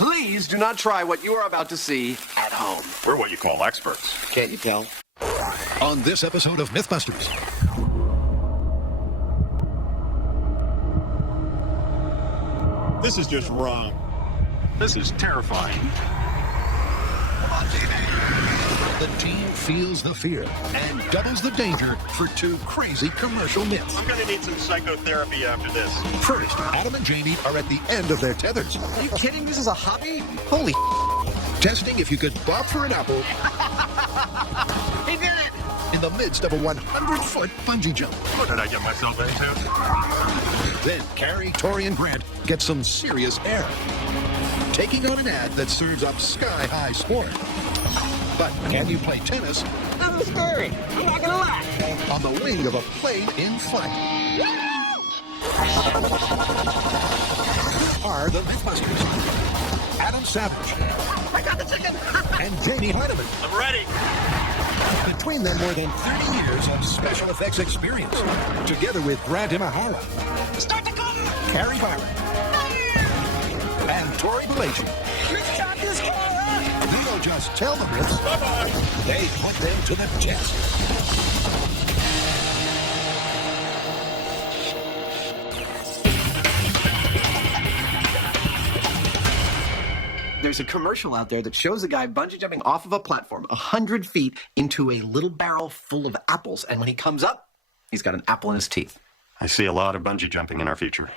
Please do not try what you are about to see at home. We're what you call experts. Can't you tell? On this episode of MythBusters. This is just wrong. This is terrifying. The team feels the fear and doubles the danger for two crazy commercial myths. I'm gonna need some psychotherapy after this. First, Adam and Jamie are at the end of their tethers. Are you kidding? This is a hobby? Holy Testing if you could bop for an apple He did it! in the midst of a 100-foot bungee jump. What did I get myself into? Then Carrie, Tori, and Grant get some serious air, taking on an ad that serves up sky-high sport. But can you play tennis That was scary. I'm not gonna lie. on the wing of a plane in flight? Are the MythBusters Adam Savage I got the chicken! and Jamie Heineman. I'm ready. Between them, more than 30 years of special effects experience, together with Grant Imahara, Start the car! Carrie Byron, and Tori Bellagio. Let's start this car! They don't just tell the myths, Bye-bye. they put them to the test. There's a commercial out there that shows a guy bungee jumping off of a platform 100 feet into a little barrel full of apples. And when he comes up, he's got an apple in his teeth. I see a lot of bungee jumping in our future.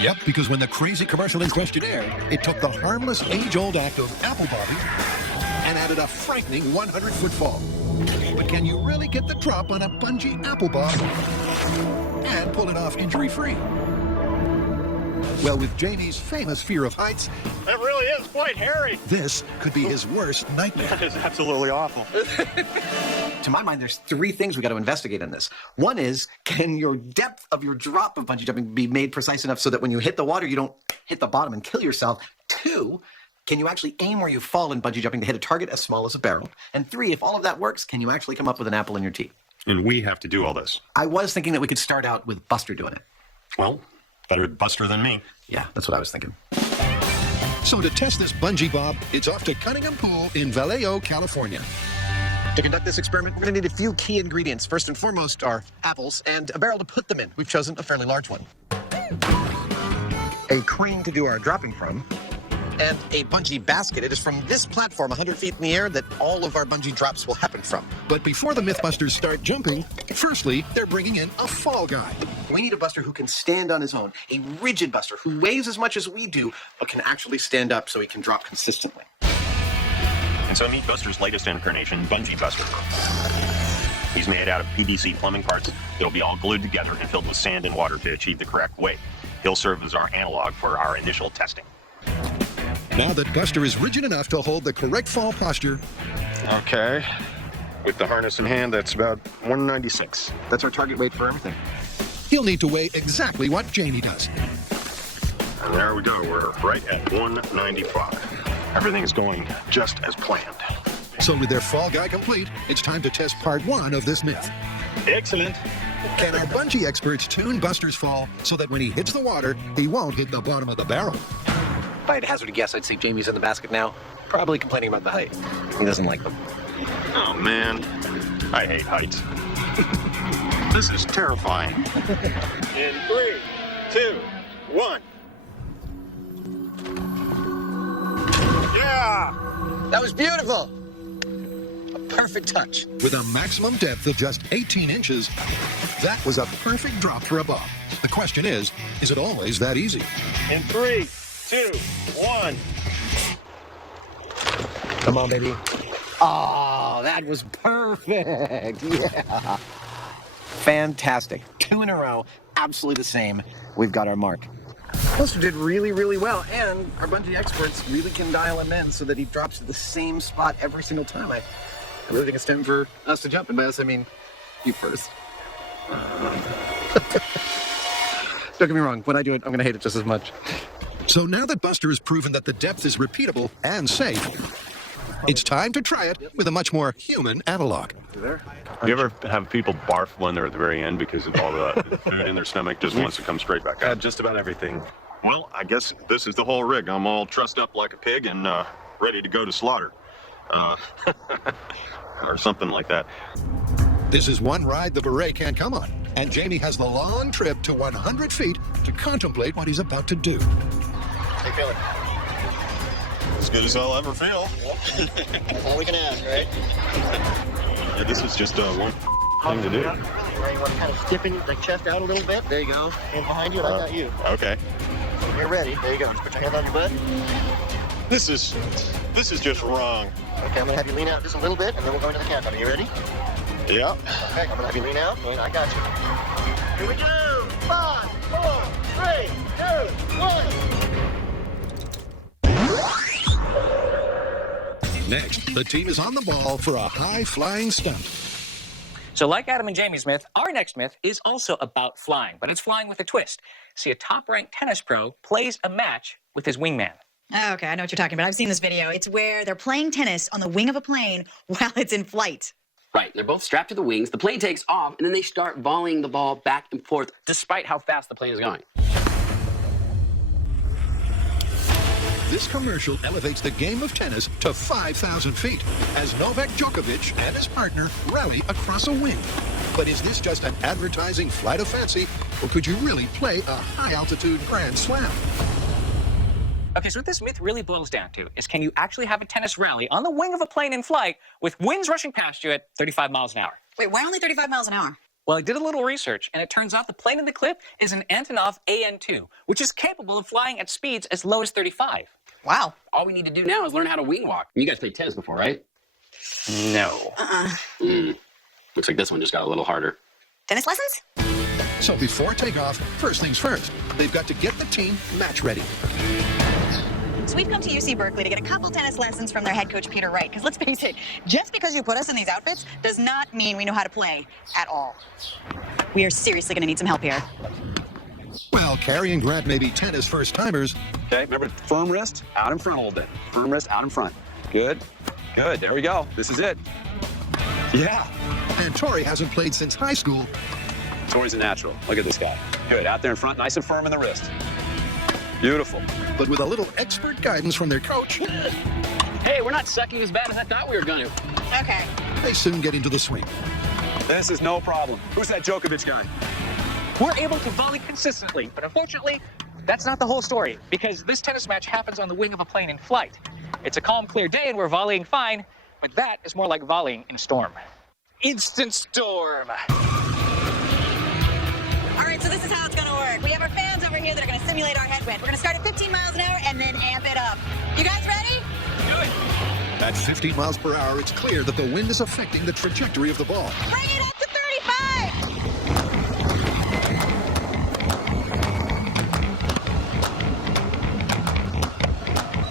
Yep, because when the crazy commercial in question aired, it took the harmless age-old act of apple bobbing and added a frightening 100-foot fall. But can you really get the drop on a bungee apple bob and pull it off injury-free? Well, with Jamie's famous fear of heights, That really is quite hairy. this could be his worst nightmare. That is absolutely awful. To my mind, there's three things we got to investigate in this. One is, can your depth of your drop of bungee jumping be made precise enough so that when you hit the water, you don't hit the bottom and kill yourself? Two, can you actually aim where you fall in bungee jumping to hit a target as small as a barrel? And three, if all of that works, can you actually come up with an apple in your teeth? And we have to do all this. I was thinking that we could start out with Buster doing it. Well, better Buster than me. Yeah, that's what I was thinking. So to test this bungee bob, it's off to Cunningham Pool in Vallejo, California. To conduct this experiment, we're going to need a few key ingredients. First and foremost are apples and a barrel to put them in. We've chosen a fairly large one. A crane to do our dropping from. And a bungee basket. It is from this platform 100 feet in the air that all of our bungee drops will happen from. But before the MythBusters start jumping, firstly, they're bringing in a fall guy. We need a Buster who can stand on his own. A rigid Buster who weighs as much as we do, but can actually stand up so he can drop consistently. And so meet Buster's latest incarnation, Bungee Buster. He's made out of PVC plumbing parts. They'll be all glued together and filled with sand and water to achieve the correct weight. He'll serve as our analog for our initial testing. Now that Buster is rigid enough to hold the correct fall posture, Okay. With the harness in hand, that's about 196. That's our target weight for everything. he'll need to weigh exactly what Jamie does. And there we go. We're right at 195. Everything is going just as planned. So with their fall guy complete, it's time to test part one of this myth. Excellent. Can our bungee experts tune Buster's fall so that when he hits the water, he won't hit the bottom of the barrel? If I had to hazard a guess, I'd say Jamie's in the basket now. Probably complaining about the height. He doesn't like them. Oh, man. I hate heights. This is terrifying. In 3, 2, 1. Yeah! That was beautiful! A perfect touch. With a maximum depth of just 18 inches, that was a perfect drop for a bob. The question is it always that easy? In 3, 2, 1. Come on, baby. Oh, that was perfect. Yeah. Fantastic. 2 in a row. Absolutely the same. We've got our mark. Buster did really, really well, and our bungee experts really can dial him in so that he drops at the same spot every single time. I really think it's time for us to jump, and by us, I mean you first. Don't get me wrong. When I do it, I'm going to hate it just as much. So now that Buster has proven that the depth is repeatable and safe, it's time to try it with a much more human analog. You ever have people barf when they're at the very end because of all the food in their stomach just wants to come straight back out? Just about everything. Well, I guess this is the whole rig. I'm all trussed up like a pig and ready to go to slaughter. Or something like that. This is one ride the Beret can't come on, and Jamie has the long trip to 100 feet to contemplate what he's about to do. How you feeling? As good as I'll ever feel. That's all we can ask, right? Yeah, this is just one thing to do. Right, you want to kind of stiffen the chest out a little bit. There you go. Hands behind you, and I got you. Okay. You're ready. There you go. Just put your hand on your butt. This is just wrong. Okay, I'm going to have you lean out just a little bit, and then we'll go into the countdown. Are you ready? Yeah. Okay, I'm going to have you lean out, and I got you. Here we go. 5, 4, 3, 2, 1. Next, the team is on the ball for a high-flying stunt. So like Adam and Jamie's myth, our next myth is also about flying, but it's flying with a twist. See, a top-ranked tennis pro plays a match with his wingman. Okay, I know what you're talking about. I've seen this video. It's where they're playing tennis on the wing of a plane while it's in flight. Right, they're both strapped to the wings, the plane takes off, and then they start volleying the ball back and forth, despite how fast the plane is going. This commercial elevates the game of tennis to 5,000 feet as Novak Djokovic and his partner rally across a wing. But is this just an advertising flight of fancy, or could you really play a high-altitude Grand Slam? Okay, so what this myth really boils down to is, can you actually have a tennis rally on the wing of a plane in flight with winds rushing past you at 35 miles an hour? Wait, why only 35 miles an hour? Well, I did a little research, and it turns out the plane in the clip is an Antonov AN-2, which is capable of flying at speeds as low as 35. Wow. All we need to do now is learn how to wing walk. You guys played tennis before, right? No. Looks like this one just got a little harder. Tennis lessons? So before takeoff, first things first, they've got to get the team match ready. So we've come to UC Berkeley to get a couple tennis lessons from their head coach, Peter Wright. Because let's face it, just because you put us in these outfits does not mean we know how to play at all. We are seriously going to need some help here. Well, Carrie and Grant may be tennis first-timers. Okay, remember, firm wrist, out in front a little bit. Firm wrist, out in front. Good, good, there we go. This is it. Yeah. And Tori hasn't played since high school. Tori's a natural. Look at this guy. Good, out there in front, nice and firm in the wrist. Beautiful. But with a little expert guidance from their coach, Hey, we're not sucking as bad as I thought we were going to. Okay. they soon get into the swing. This is no problem. Who's that Djokovic guy? We're able to volley consistently, but unfortunately, that's not the whole story, because this tennis match happens on the wing of a plane in flight. It's a calm, clear day, and we're volleying fine, but that is more like volleying in a storm. Instant storm. All right, so this is how it's going to work. We have our fans over here that are going to simulate our headwind. We're going to start at 15 miles an hour and then amp it up. You guys ready? At 15 miles per hour, it's clear that the wind is affecting the trajectory of the ball. Bring it up to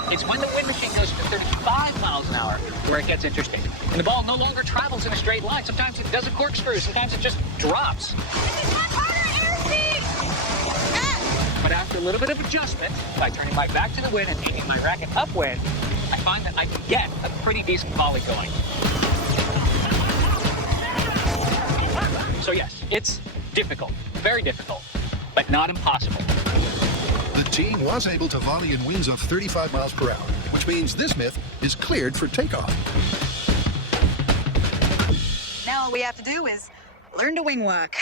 35! It's when the wind machine goes to 35 miles an hour where it gets interesting. And the ball no longer travels in a straight line. Sometimes it does a corkscrew. Sometimes it just drops. But after a little bit of adjustment, by turning my back to the wind and aiming my racket upwind, I find that I can get a pretty decent volley going. So yes, it's difficult, very difficult, but not impossible. The team was able to volley in winds of 35 miles per hour, which means this myth is cleared for takeoff. Now all we have to do is learn to wing walk.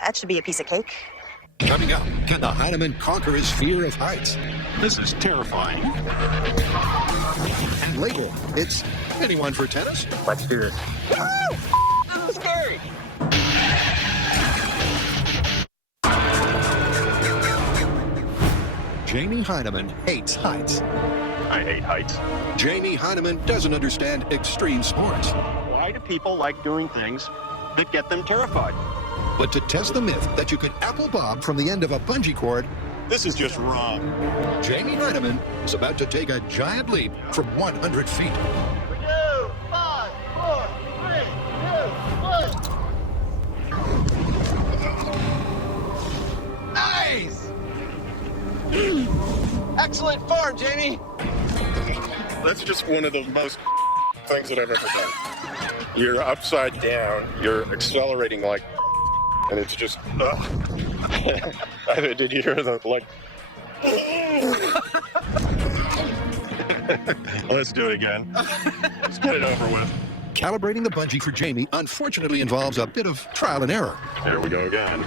That should be a piece of cake. Coming up, can the Heineman conquer his fear of heights? This is terrifying. And later, it's anyone for tennis? Let's hear it. This is scary. Jamie Heineman hates heights. I hate heights. Jamie Heineman doesn't understand extreme sports. Why do people like doing things that get them terrified? But to test the myth that you could apple bob from the end of a bungee cord, This is just wrong. Jamie Heineman is about to take a giant leap from 100 feet. 5, 4, 3, 2, 1. Nice! Excellent form, Jamie. That's just one of the most things that I've ever done. You're upside down, you're accelerating like, and it's just, did you hear the, like, Let's do it again. Let's get it over with. Calibrating the bungee for Jamie unfortunately involves a bit of trial and error. There we go again.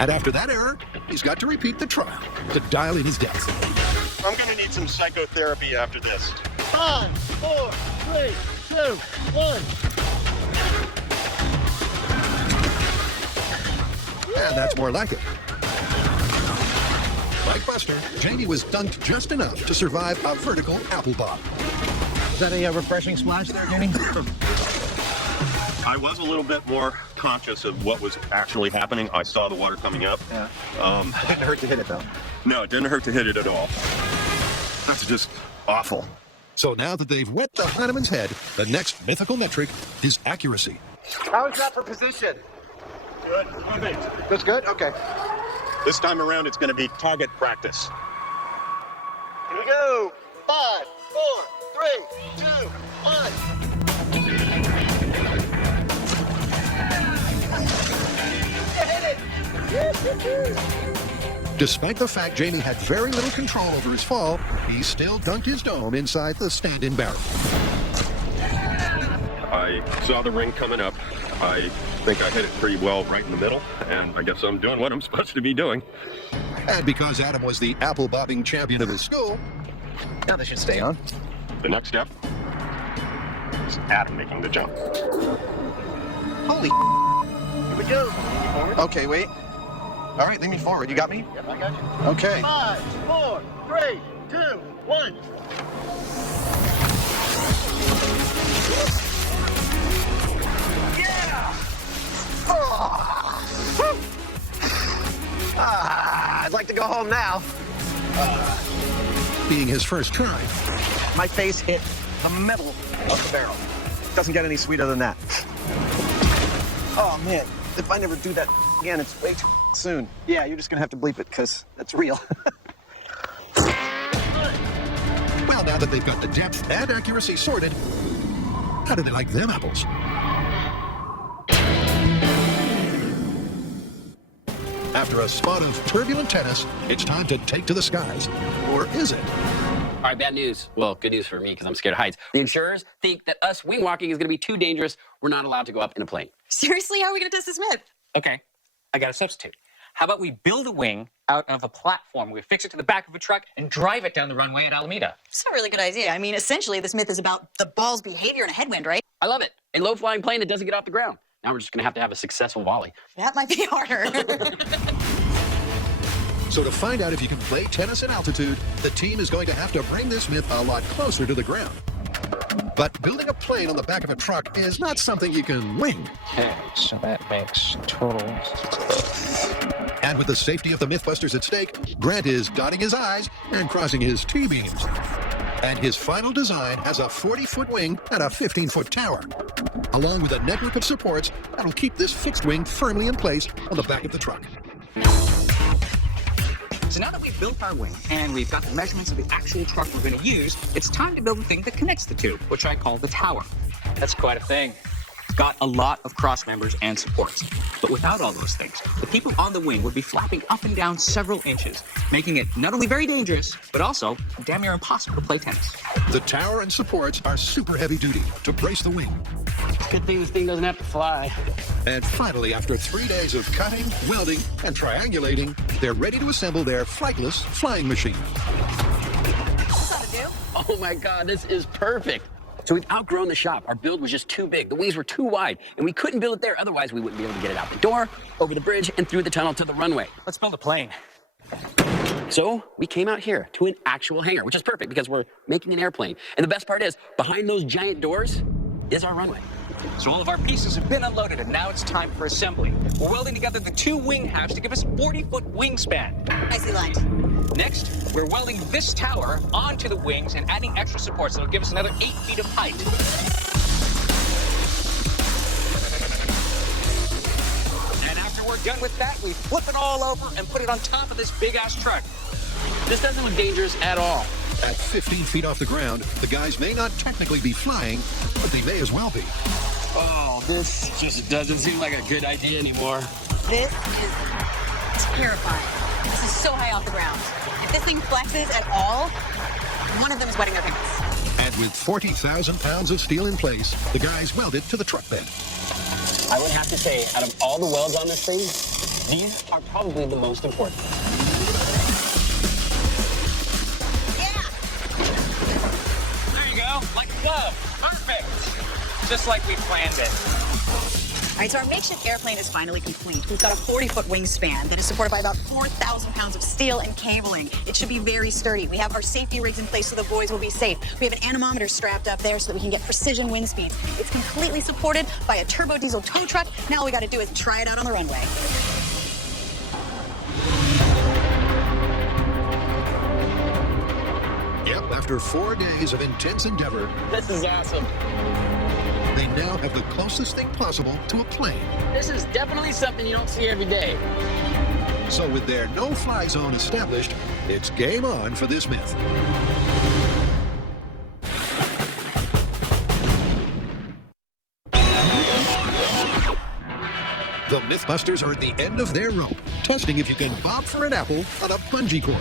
And after that error, he's got to repeat the trial to dial in his depth. I'm gonna need some psychotherapy after this. 5, 4, 3, 2, 1. And that's more like it. Like Buster, Jamie was dunked just enough to survive a vertical apple bob. Is that a refreshing splash there, Jamie? I was a little bit more conscious of what was actually happening. I saw the water coming up. Yeah. It didn't hurt to hit it, though. No, it didn't hurt to hit it at all. That's just awful. So now that they've wet the Heineman's head, the next mythical metric is accuracy. How is that for position? Good. Perfect. That's good? Okay. This time around, it's gonna be target practice. Here we go. 5, 4, 3, 2, 1. Despite the fact Jamie had very little control over his fall, he still dunked his dome inside the stand-in barrel. I saw the ring coming up. I think I hit it pretty well right in the middle, and I guess I'm doing what I'm supposed to be doing. And because Adam was the apple bobbing champion of his school, Now this should stay on. The next step is Adam making the jump. Holy Here we go. Okay, wait. All right, lean me forward. You got me? Yep, I got you. Okay. 5, 4, 3, 2, 1. I'd like to go home now. being his first try, My face hit the middle of the barrel. Doesn't get any sweeter than that. Oh, man. If I never do that again, it's way too soon. Yeah, you're just going to have to bleep it because that's real. well, now that they've got the depth and accuracy sorted, how do they like them apples? After a spot of turbulent tennis, it's time to take to the skies. Or is it? All right, bad news. Well, good news for me because I'm scared of heights. The insurers think that us wing walking is going to be too dangerous. We're not allowed to go up in a plane. Seriously, how are we going to test this myth? Okay, I got a substitute. How about we build a wing out of a platform, we fix it to the back of a truck, and drive it down the runway at Alameda? It's a really good idea. I mean, essentially, this myth is about the ball's behavior in a headwind, right? I love it. A low-flying plane that doesn't get off the ground. Now we're just going to have a successful volley. That might be harder. So to find out if you can play tennis in altitude, the team is going to have to bring this myth a lot closer to the ground. But building a plane on the back of a truck is not something you can wing. Okay, so that makes total. And with the safety of the MythBusters at stake, Grant is dotting his I's and crossing his T-beams. And his final design has a 40-foot wing and a 15-foot tower, along with a network of supports that'll keep this fixed wing firmly in place on the back of the truck. So now that we've built our wing and we've got the measurements of the actual truck we're going to use, it's time to build the thing that connects the two, which I call the tower. That's quite a thing. It's got a lot of cross members and supports. But without all those things, the people on the wing would be flapping up and down several inches, making it not only very dangerous, but also damn near impossible to play tennis. The tower and supports are super heavy duty to brace the wing. Good thing this thing doesn't have to fly. And finally, after 3 days of cutting, welding, and triangulating, they're ready to assemble their flightless flying machine. Oh my God, this is perfect. So we've outgrown the shop. Our build was just too big. The wings were too wide, and we couldn't build it there. Otherwise, we wouldn't be able to get it out the door, over the bridge, and through the tunnel to the runway. Let's build a plane. So we came out here to an actual hangar, which is perfect because we're making an airplane. And the best part is, behind those giant doors is our runway. So all of our pieces have been unloaded, and now it's time for assembly. We're welding together the two wing halves to give us a 40-foot wingspan. Nicely lined. Next, we're welding this tower onto the wings and adding extra supports that'll give us another 8 feet of height. And after we're done with that, we flip it all over and put it on top of this big-ass truck. This doesn't look dangerous at all. At 15 feet off the ground, the guys may not technically be flying, but they may as well be. Oh, this just doesn't seem like a good idea anymore. This is terrifying. This is so high off the ground. If this thing flexes at all, one of them is wetting their pants. And with 40,000 pounds of steel in place, the guys weld it to the truck bed. I would have to say, out of all the welds on this thing, these are probably the most important. Yeah! There you go, like a glove. Perfect. Just like we planned it. All right, so our makeshift airplane is finally complete. We've got a 40-foot wingspan that is supported by about 4,000 pounds of steel and cabling. It should be very sturdy. We have our safety rigs in place so the boys will be safe. We have an anemometer strapped up there so that we can get precision wind speeds. It's completely supported by a turbo diesel tow truck. Now all we got to do is try it out on the runway. Yep, after 4 days of intense endeavor, This is awesome. they now have the closest thing possible to a plane. This is definitely something you don't see every day. So with their no-fly zone established, it's game on for this myth. The MythBusters are at the end of their rope, testing if you can bob for an apple on a bungee cord.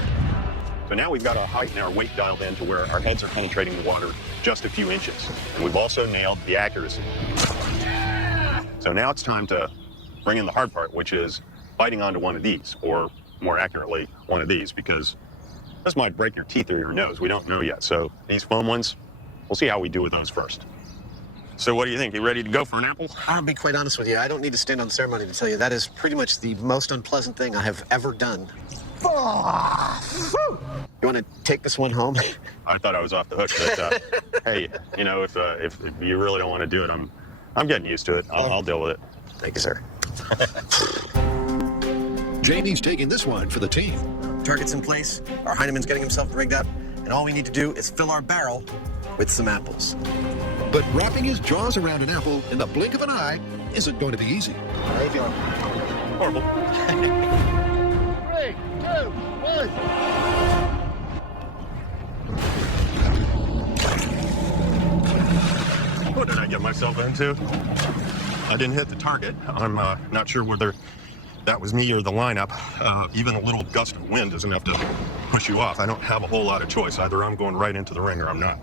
So now we've got our height and our weight dialed in to where our heads are penetrating the water just a few inches. And we've also nailed the accuracy. So now it's time to bring in the hard part, which is biting onto one of these, or more accurately, one of these, because this might break your teeth or your nose. We don't know yet. So these foam ones, we'll see how we do with those first. So what do you think? You ready to go for an apple? I'll be quite honest with you. I don't need to stand on the ceremony to tell you that is pretty much the most unpleasant thing I have ever done. You want to take this one home? I thought I was off the hook, but hey, you know, if you really don't want to do it, I'm getting used to it. I'll deal with it. Thank you, sir. Jamie's taking this one for the team. Target's in place. Our Heineman's getting himself rigged up. And all we need to do is fill our barrel with some apples. But wrapping his jaws around an apple in the blink of an eye isn't going to be easy. How are you feeling? Horrible. 3, 2, 1. What did I get myself into? I didn't hit the target. I'm not sure whether that was me or the lineup. Even a little gust of wind is enough to push you off. I don't have a whole lot of choice. Either I'm going right into the ring or I'm not.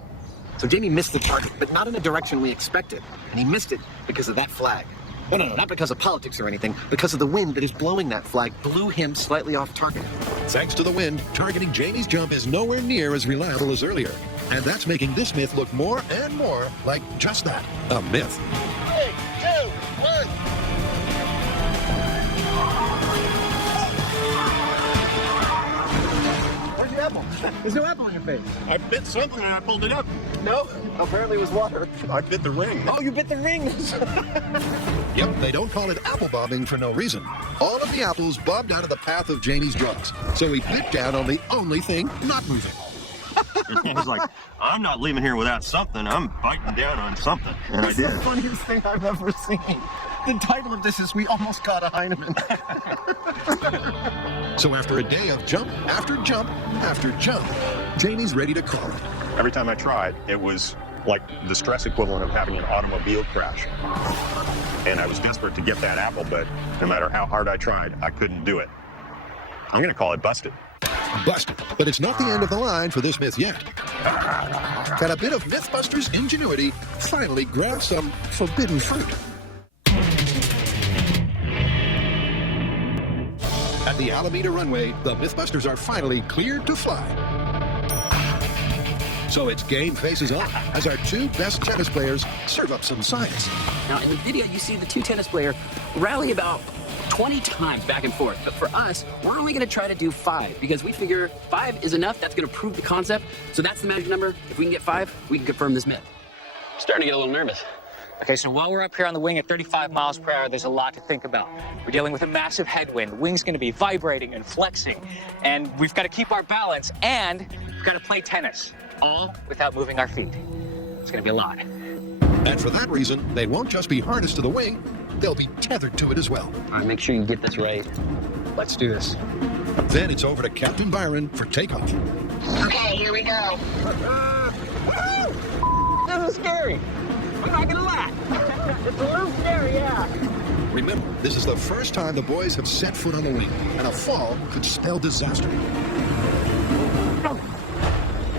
So Jamie missed the target, but not in the direction we expected. And he missed it because of that flag. No, not because of politics or anything. Because of the wind that is blowing that flag blew him slightly off target. Thanks to the wind, targeting Jamie's jump is nowhere near as reliable as earlier. And that's making this myth look more and more like just that, a myth. 3, 2, 1. Where's the apple? There's no apple in your face. I bit something and I pulled it up. No, apparently it was water. I bit the ring. Oh, you bit the ring. Yep, they don't call it apple bobbing for no reason. All of the apples bobbed out of the path of Jamie's jaws, so he bit down on the only thing not moving. I was like, I'm not leaving here without something. I'm biting down on something. And I It's did. the funniest thing I've ever seen. The title of this is We Almost Caught a Heineman. So after a day of jump after jump after jump, Jamie's ready to call it. Every time I tried, it was like the stress equivalent of having an automobile crash. And I was desperate to get that apple, but no matter how hard I tried, I couldn't do it. I'm going to call it busted. Busted. But it's not the end of the line for this myth yet. Can a bit of MythBusters ingenuity finally grab some forbidden fruit? At the Alameda runway, the MythBusters are finally cleared to fly. So it's game faces on as our two best tennis players serve up some science. Now, in the video, you see the two tennis players rally about 20 times back and forth. But for us, we're only going to try to do 5 because we figure 5 is enough. That's going to prove the concept. So that's the magic number. If we can get 5, we can confirm this myth. Starting to get a little nervous. Okay, so while we're up here on the wing at 35 miles per hour, there's a lot to think about. We're dealing with a massive headwind. The wing's going to be vibrating and flexing, and we've got to keep our balance, and we've got to play tennis, all without moving our feet. It's going to be a lot. And for that reason, they won't just be harnessed to the wing, they'll be tethered to it as well. All right, make sure you get this right. Let's do this. Then it's over to Captain Byron for takeoff. Okay, here we go. This is scary. I'm not going to lie. It's a little scary, yeah. Remember, this is the first time the boys have set foot on the wing, and a fall could spell disaster.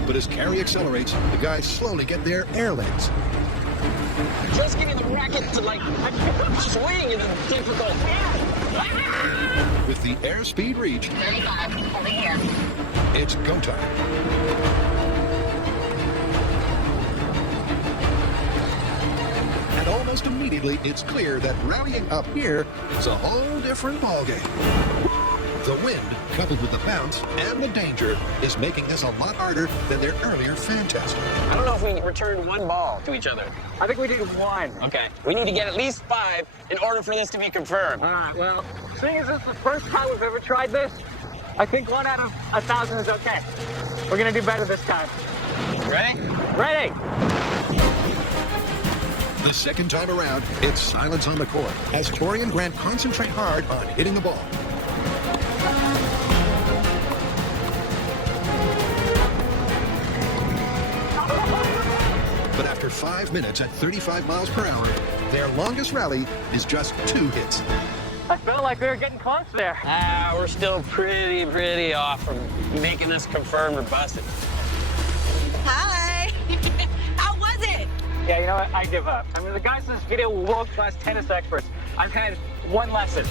But as Carrie accelerates, the guys slowly get their air legs. Just getting the racket to swing is difficult. With the airspeed reach, 35, over here. it's go time. And almost immediately, it's clear that rallying up here is a whole different ballgame. The wind, coupled with the bounce and the danger, is making this a lot harder than their earlier fan test. I don't know if we returned one ball to each other. I think we did one. Okay. We need to get at least 5 in order for this to be confirmed. All right, well, seeing as this is the first time we've ever tried this, I think 1 out of 1,000 is okay. We're gonna do better this time. Ready? Ready? The second time around, it's silence on the court as Tori and Grant concentrate hard on hitting the ball. But after 5 minutes at 35 miles per hour, their longest rally is just 2 hits. I felt like we were getting close there. We're still pretty off from making this confirmed or busted. Hi. How was it? Yeah, you know what? I give up. I mean, the guys in this video were world-class tennis experts. I've had 1 lesson.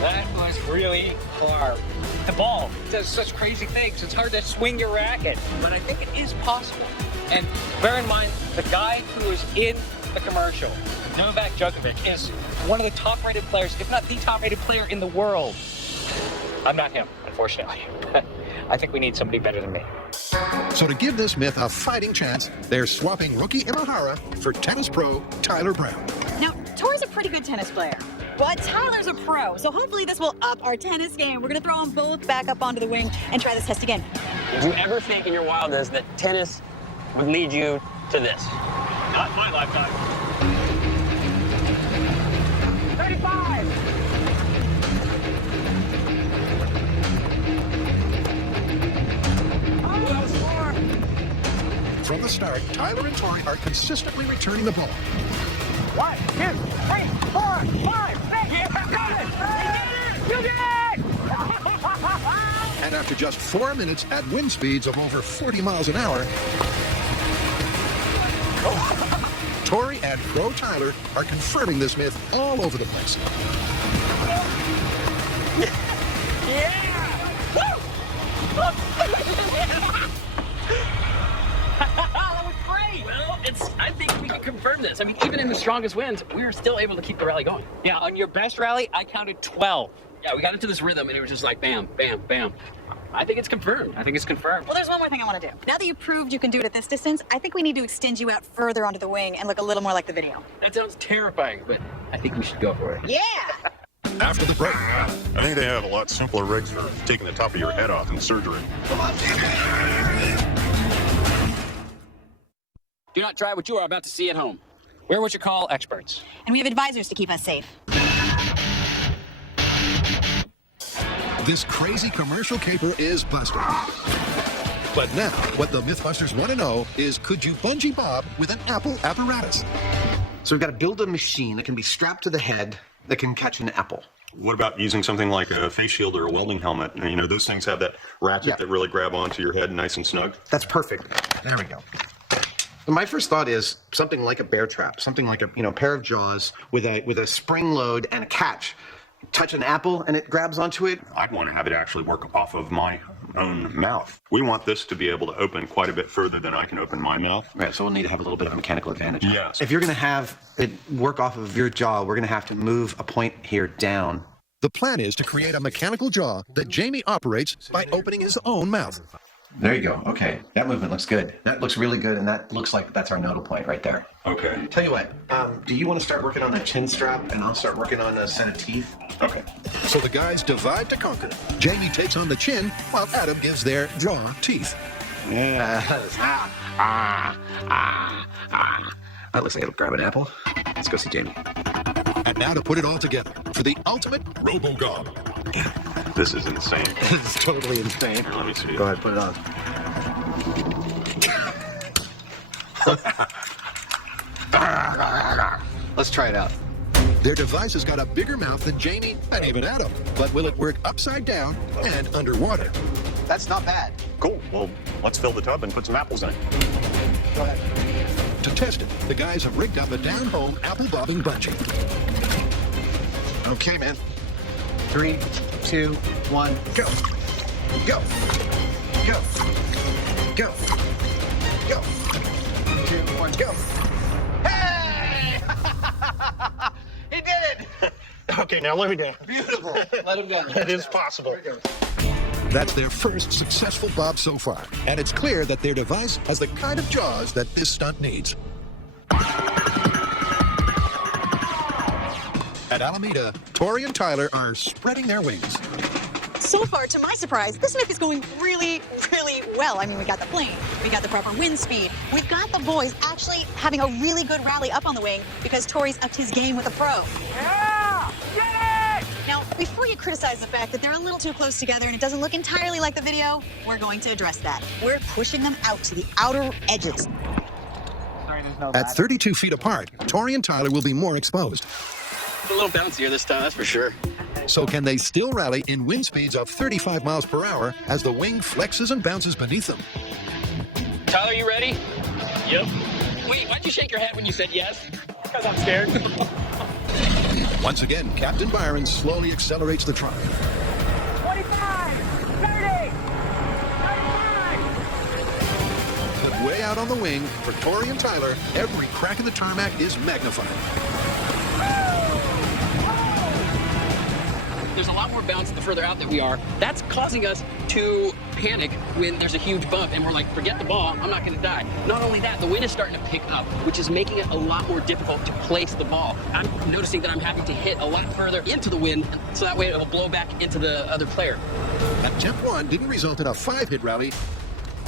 That was really hard. The ball does such crazy things. It's hard to swing your racket, but I think it is possible. And bear in mind, the guy who was in the commercial, Novak Djokovic, is one of the top-rated players, if not the top-rated player in the world. I'm not him, unfortunately. I think we need somebody better than me. So to give this myth a fighting chance, they're swapping rookie Imahara for tennis pro Tyler Brown. Now, Tori's a pretty good tennis player, but Tyler's a pro, so hopefully this will up our tennis game. We're gonna throw them both back up onto the wing and try this test again. Did you ever think in your wildest that tennis would lead you to this? Not in my lifetime. 35! From the start, Tyler and Tori are consistently returning the ball. 1, 2, 3, 4, 5, 6, you got it! You did it! And after just 4 minutes at wind speeds of over 40 miles an hour, Tori and pro Tyler are confirming this myth all over the place. That was great! Well, I think we can confirm this. I mean, even in the strongest winds, we were still able to keep the rally going. Yeah, on your best rally, I counted 12. Yeah, we got into this rhythm, and it was just like bam, bam, bam. I think it's confirmed. I think it's confirmed. Well, there's one more thing I want to do. Now that you proved you can do it at this distance, I think we need to extend you out further onto the wing and look a little more like the video. That sounds terrifying, but I think we should go for it. Yeah! After the break, I think they have a lot simpler rigs for taking the top of your head off in surgery. Do not try what you are about to see at home. We're what you call experts. And we have advisors to keep us safe. this crazy commercial caper is busted. But now, what the MythBusters want to know is, could you bungee bob with an Apple apparatus? So we've got to build a machine that can be strapped to the head that can catch an apple. What about using something like a face shield or a welding helmet? You know, those things have that ratchet that really grab onto your head nice and snug. That's perfect. There we go. My first thought is something like a bear trap, something like a pair of jaws with a spring load and a catch. Touch an apple and it grabs onto it. I'd want to have it actually work off of my own mouth. We want this to be able to open quite a bit further than I can open my mouth. Right, so we'll need to have a little bit of a mechanical advantage. Yes. If you're going to have it work off of your jaw, we're going to have to move a point here down. The plan is to create a mechanical jaw that Jamie operates by opening his own mouth. There you go. Okay, that movement looks good. That looks really good, and that looks like that's our nodal point right there. Okay. Tell you what, do you want to start working on a chin strap, and I'll start working on a set of teeth? Okay. So the guys divide to conquer. Jamie takes on the chin, while Adam gives their jaw teeth. Yeah. That looks like it'll grab an apple. Let's go see Jamie. And now to put it all together for the ultimate robo-gob. This is insane. This is totally insane. Let me see. Go ahead, put it on. Let's try it out. Their device has got a bigger mouth than Jamie and even Adam. But will it work upside down and underwater? That's not bad. Cool. Well, let's fill the tub and put some apples in it. Go ahead. To test it, the guys have rigged up a down-home apple bobbing bungee. Okay, man. 3, 2, 1, go. Go. Go. Go. Go. 2, 1, go. Hey! He did it! Okay, now let me down. Beautiful. Let him go. It is possible. That's their first successful bob so far, and it's clear that their device has the kind of jaws that this stunt needs. At Alameda, Tori and Tyler are spreading their wings. So far, to my surprise, this myth is going really, really well. I mean, we got the plane, we got the proper wind speed, we've got the boys actually having a really good rally up on the wing because Tori's upped his game with a pro. Yeah! Get it! Now, before you criticize the fact that they're a little too close together and it doesn't look entirely like the video, we're going to address that. We're pushing them out to the outer edges. Sorry, there's no At 32 feet apart, Tori and Tyler will be more exposed. A little bouncier this time, that's for sure. So can they still rally in wind speeds of 35 miles per hour as the wing flexes and bounces beneath them? Tyler, you ready? Yep. Wait, why'd you shake your head when you said yes? Because I'm scared. Once again, Captain Byron slowly accelerates the trial. 25! 30! 35! But way out on the wing, for Tori and Tyler, every crack in the tarmac is magnified. There's a lot more bounce the further out that we are. That's causing us to panic when there's a huge bump and we're like, forget the ball, I'm not gonna die. Not only that, the wind is starting to pick up, which is making it a lot more difficult to place the ball. I'm noticing that I'm having to hit a lot further into the wind, so that way it will blow back into the other player. Attempt 1 didn't result in a 5-hit rally,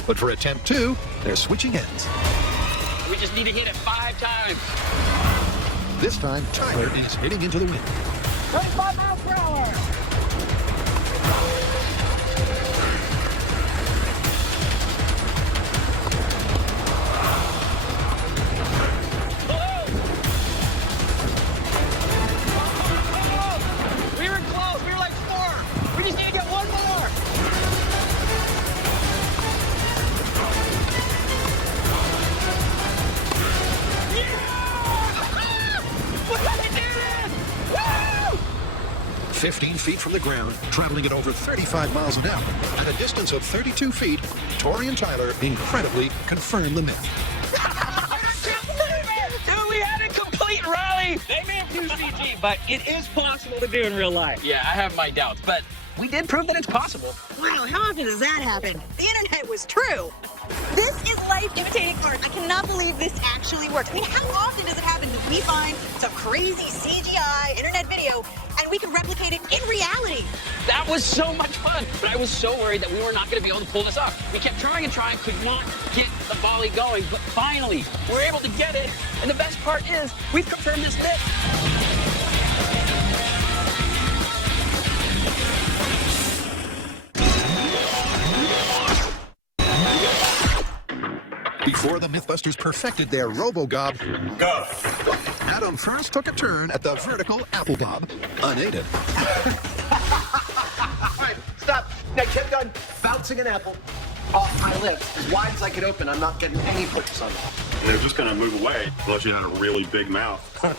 but for attempt 2, they're switching ends. We just need to hit it 5 times. This time, Tyler is hitting into the wind. 25 miles per hour! We were close, we were like 4. We just need to get one more. We're gonna do this! Woo! 15 feet from the ground, traveling at over 35 miles an hour. At a distance of 32 feet, Tori and Tyler incredibly confirm the myth. Dude, we had a complete rally! They may have used CG, but it is possible to do in real life. Yeah, I have my doubts, but we did prove that it's possible. Wow, how often does that happen? The internet was true. This is life imitating art. I cannot believe this actually works. I mean, how often does it happen that we find some crazy CGI internet video and we can replicate it in reality? That was so much fun, but I was so worried that we were not going to be able to pull this off. We kept trying and trying, could not get the volley going, but finally, we're able to get it. And the best part is, we've confirmed this myth. Before the MythBusters perfected their RoboGob, Go! Adam first took a turn at the vertical apple bob, unaided. All right, stop. I kept on bouncing an apple off my lips as wide as I could open. I'm not getting any push on it. They're just gonna move away unless you had a really big mouth. I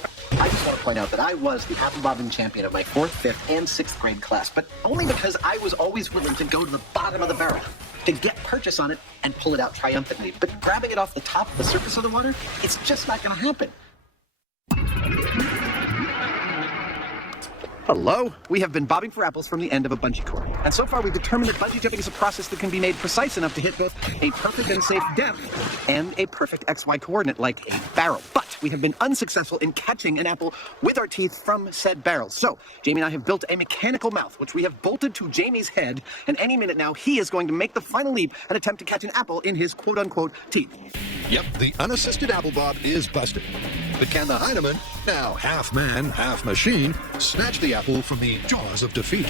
just want to point out that I was the apple bobbing champion of my 4th, 5th, and 6th grade class, but only because I was always willing to go to the bottom of the barrel to get purchase on it and pull it out triumphantly. But grabbing it off the top of the surface of the water, it's just not going to happen. Hello. We have been bobbing for apples from the end of a bungee cord. And so far we've determined that bungee jumping is a process that can be made precise enough to hit both a perfect and safe depth and a perfect XY coordinate like a barrel. But we have been unsuccessful in catching an apple with our teeth from said barrel. So Jamie and I have built a mechanical mouth, which we have bolted to Jamie's head. And any minute now, he is going to make the final leap and attempt to catch an apple in his quote-unquote teeth. Yep, the unassisted apple bob is busted. But can the Heineman, now half man, half machine, snatch the apple from the jaws of defeat?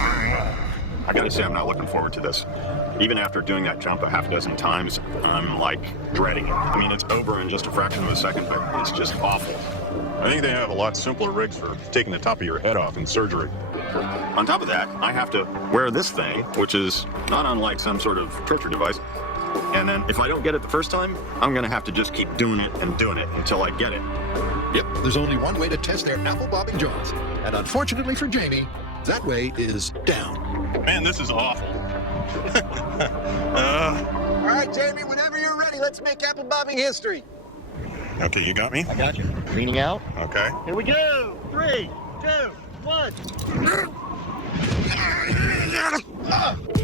I gotta say, I'm not looking forward to this. Even after doing that jump a half dozen times, I'm like dreading it. I mean, it's over in just a fraction of a second, but it's just awful. I think they have a lot simpler rigs for taking the top of your head off in surgery. On top of that, I have to wear this thing, which is not unlike some sort of torture device. And then if I don't get it the first time, I'm going to have to just keep doing it until I get it. Yep, there's only one way to test their apple bobbing jaws. And unfortunately for Jamie, that way is down. Man, this is awful. All right, Jamie, whenever you're ready, let's make apple bobbing history. Okay, you got me? I got you. Leaning out. Okay. Here we go. 3, 2, 1.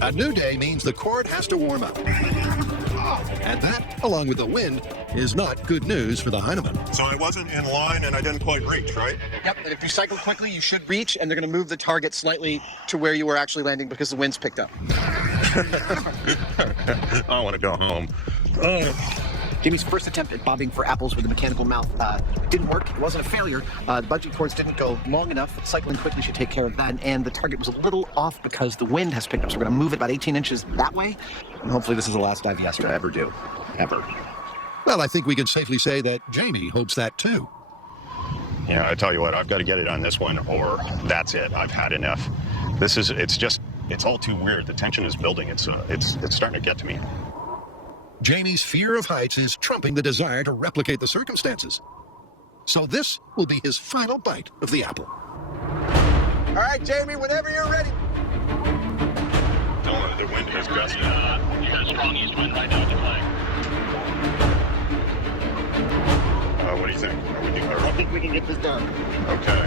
A new day means the cord has to warm up. And that, along with the wind, is not good news for the Heinemann. So I wasn't in line and I didn't quite reach, right? Yep, and if you cycle quickly, you should reach, and they're going to move the target slightly to where you were actually landing because the wind's picked up. I want to go home. Jimmy's first attempt at bobbing for apples with a mechanical mouth didn't work. It wasn't a failure. The bungee cords didn't go long enough. Cycling quickly should take care of that. And the target was a little off because the wind has picked up. So we're going to move it about 18 inches that way. And hopefully this is the last dive Yester ever do. Ever. Well, I think we can safely say that Jamie hopes that too. Yeah, I tell you what, I've got to get it on this one, or that's it. I've had enough. It's all too weird. The tension is building. It's starting to get to me. Jamie's fear of heights is trumping the desire to replicate the circumstances. So this will be his final bite of the apple. All right, Jamie, whenever you're ready. Tell me, the wind has gusted. You got a strong east wind right now, decline. What do you think? Are we doing I think we can get this done. Okay.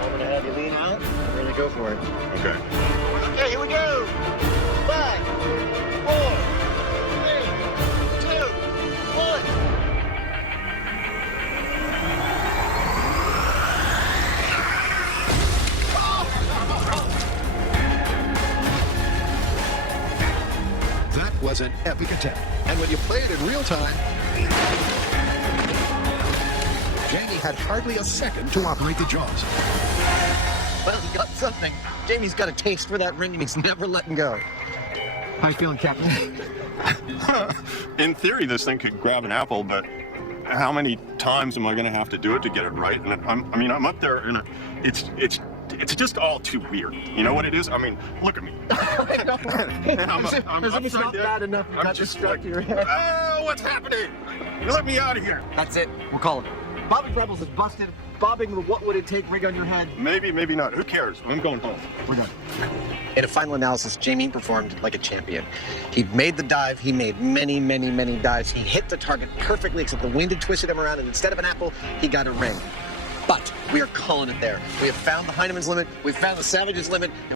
I'm going to have you lean out. We're going to go for it. Okay. Okay, here we go. 5, 4, 3, 2, 1. That was an epic attempt. And when you play it in real time, Jamie had hardly a second to operate the jaws. Well, he got something. Jamie's got a taste for that ring, and he's never letting go. How you feeling, Captain? In theory, this thing could grab an apple, but how many times am I going to have to do it to get it right? And I'm up there, and it's just all too weird. You know what it is? I mean, look at me. I know. I'm As if it's upside not down. bad enough, you I'm got just stuck like, to your head. oh, what's happening? You let me out of here. That's it. We'll call it. Bobbing Rebels is busted. Bobbing the what would it take rig on your head. Maybe, maybe not. Who cares? I'm going home. We're done. In a final analysis, Jamie performed like a champion. He made the dive. He made many, many, many dives. He hit the target perfectly, except the wind had twisted him around, and instead of an apple, he got a ring. But we are calling it there. We have found the Heinemann's limit. We've found the Savage's limit.